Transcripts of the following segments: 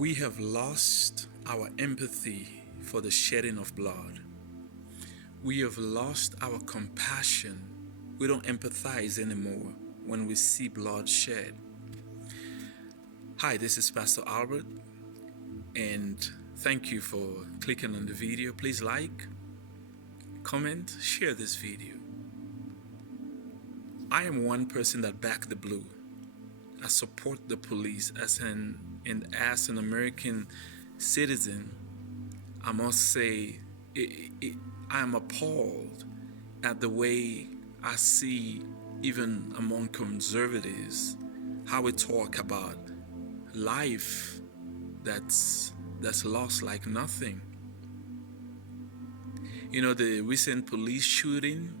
We have lost our empathy for the shedding of blood. We have lost our compassion. We don't empathize anymore when we see blood shed. Hi, this is Pastor Albert, and thank you for clicking on the video. Please like, comment, share this video. I am one person that back the blue. I support the police as an American citizen. I must say I am appalled at the way I see, even among conservatives, how we talk about life that's lost like nothing. You know, the recent police shooting,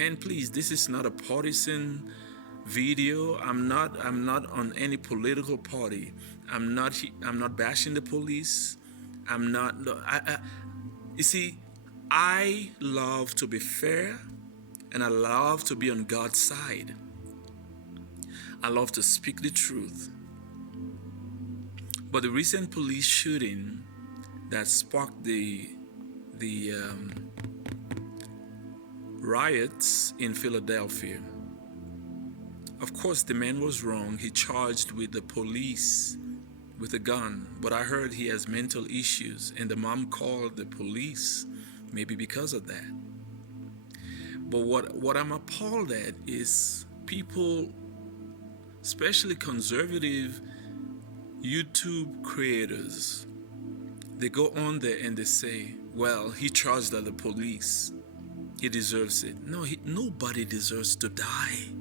and please, this is not a partisan video. I'm not on any political party. I'm not bashing the police. You see, I love to be fair, and I love to be on God's side. I love to speak the truth. But the recent police shooting that sparked the riots in Philadelphia. Of course, the man was wrong. He charged with the police with a gun, but I heard he has mental issues, and the mom called the police, maybe because of that. But what I'm appalled at is people, especially conservative YouTube creators, they go on there and they say, well, he charged at the police. He deserves it. No, nobody deserves to die.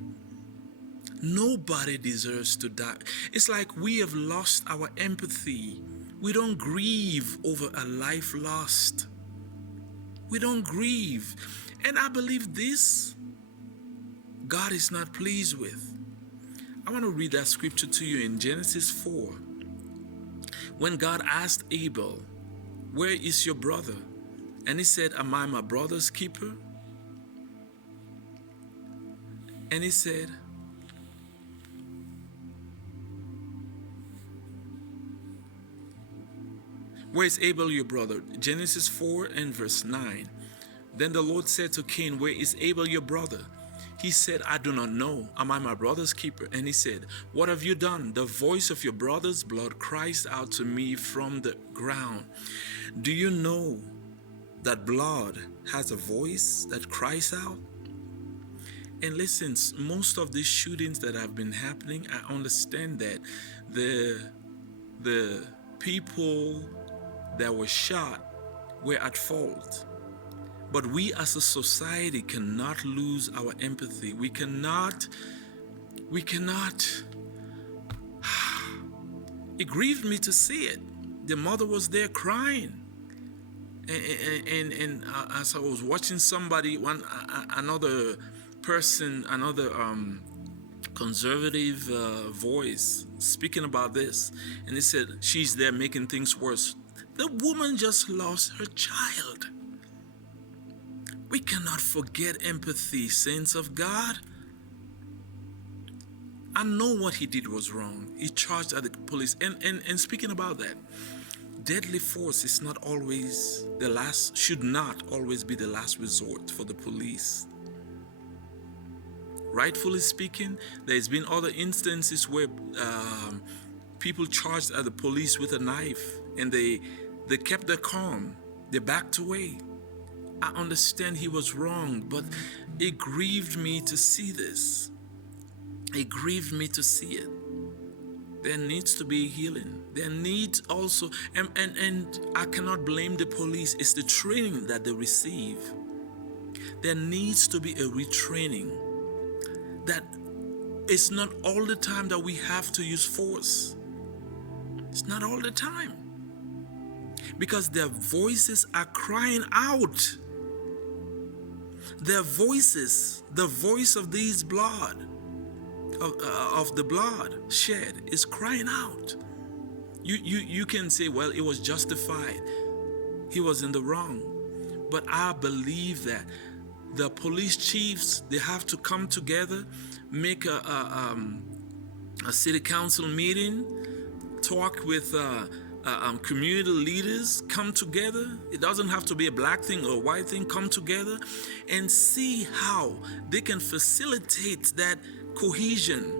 Nobody deserves to die. It's like we have lost our empathy. We don't grieve over a life lost. We don't grieve. And I believe this, God is not pleased with. I want to read that scripture to you in Genesis 4. When God asked Abel, where is your brother? And he said, am I my brother's keeper? And he said, where is Abel your brother? Genesis 4 and verse 9. Then the Lord said to Cain, where is Abel your brother? He said, I do not know. Am I my brother's keeper? And he said, what have you done? The voice of your brother's blood cries out to me from the ground. Do you know that blood has a voice that cries out? And listen, most of these shootings that have been happening, I understand that the people that were shot were at fault. But we as a society cannot lose our empathy. We cannot. It grieved me to see it. The mother was there crying. And as I was watching somebody, another conservative voice speaking about this, and he said, she's there making things worse. The woman just lost her child. We cannot forget empathy, saints of God. I know what he did was wrong. He charged at the police. And speaking about that, deadly force is not always should not always be the last resort for the police. Rightfully speaking, there's been other instances where people charged at the police with a knife, and they kept their calm. They backed away. I understand he was wrong, but it grieved me to see this. It grieved me to see it. There needs to be healing. There needs also, and I cannot blame the police. It's the training that they receive. There needs to be a retraining. That it's not all the time that we have to use force. It's not all the time. Because their voices are crying out. Their voices, the voice of these blood, of the blood shed, is crying out. You can say, well, it was justified. He was in the wrong. But I believe that the police chiefs, they have to come together, make a city council meeting, talk with community leaders, come together. It doesn't have to be a black thing or a white thing. Come together and see how they can facilitate that cohesion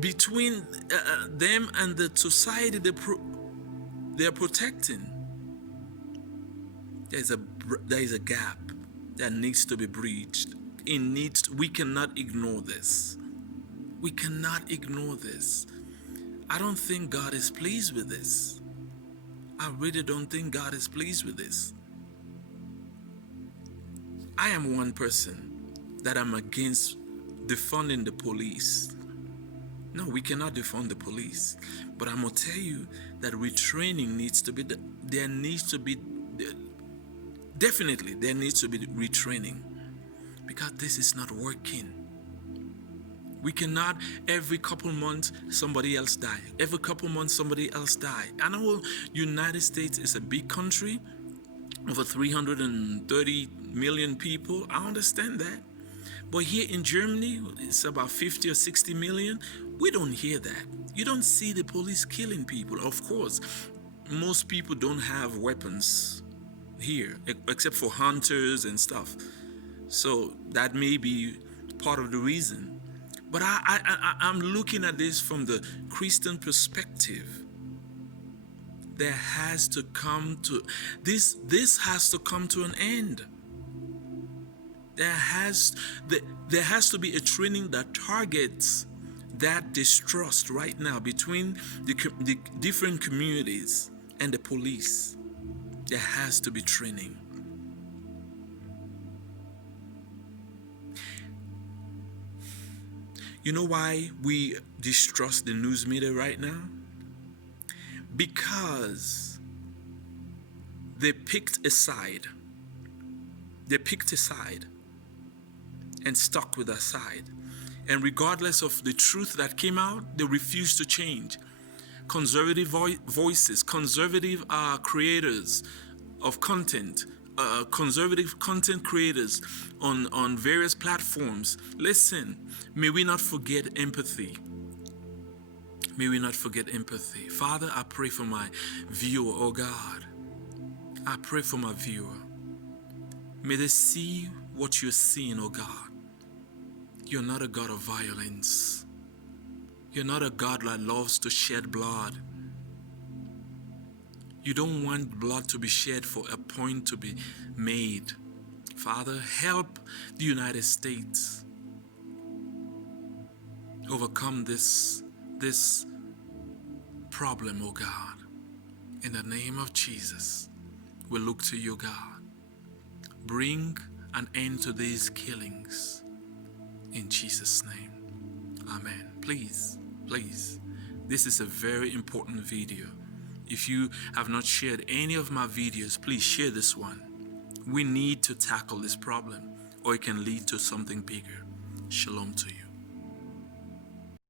between them and the society they're protecting. There is a gap that needs to be breached. We cannot ignore this. We cannot ignore this. I don't think God is pleased with this. I really don't think God is pleased with this. I am one person that I'm against defunding the police. No, we cannot defund the police. But I'm going to tell you that retraining needs to be, definitely there needs to be retraining, because this is not working. We cannot every couple months somebody else die. Every couple months somebody else die. I know United States is a big country, over 330 million people. I understand that. But here in Germany, it's about 50 or 60 million. We don't hear that. You don't see the police killing people. Of course, most people don't have weapons here, except for hunters and stuff. So that may be part of the reason. But I'm looking at this from the Christian perspective. There has to come to this has to come to an end. There has to be a training that targets that distrust right now between the different communities and the police. There has to be training. You know why we distrust the news media right now? Because they picked a side. They picked a side and stuck with that side. And regardless of the truth that came out, they refused to change. Conservative voices, conservative creators of content, conservative content creators on various platforms. Listen, may we not forget empathy. May we not forget empathy. Father, I pray for my viewer, oh God. I pray for my viewer. May they see what you're seeing, oh God. You're not a God of violence. You're not a God that loves to shed blood. You don't want blood to be shed for a point to be made. Father, help the United States overcome this problem, oh God. In the name of Jesus, we look to you, God. Bring an end to these killings. In Jesus' name, amen. Please, this is a very important video. If you have not shared any of my videos, please share this one. We need to tackle this problem, or it can lead to something bigger. Shalom to you.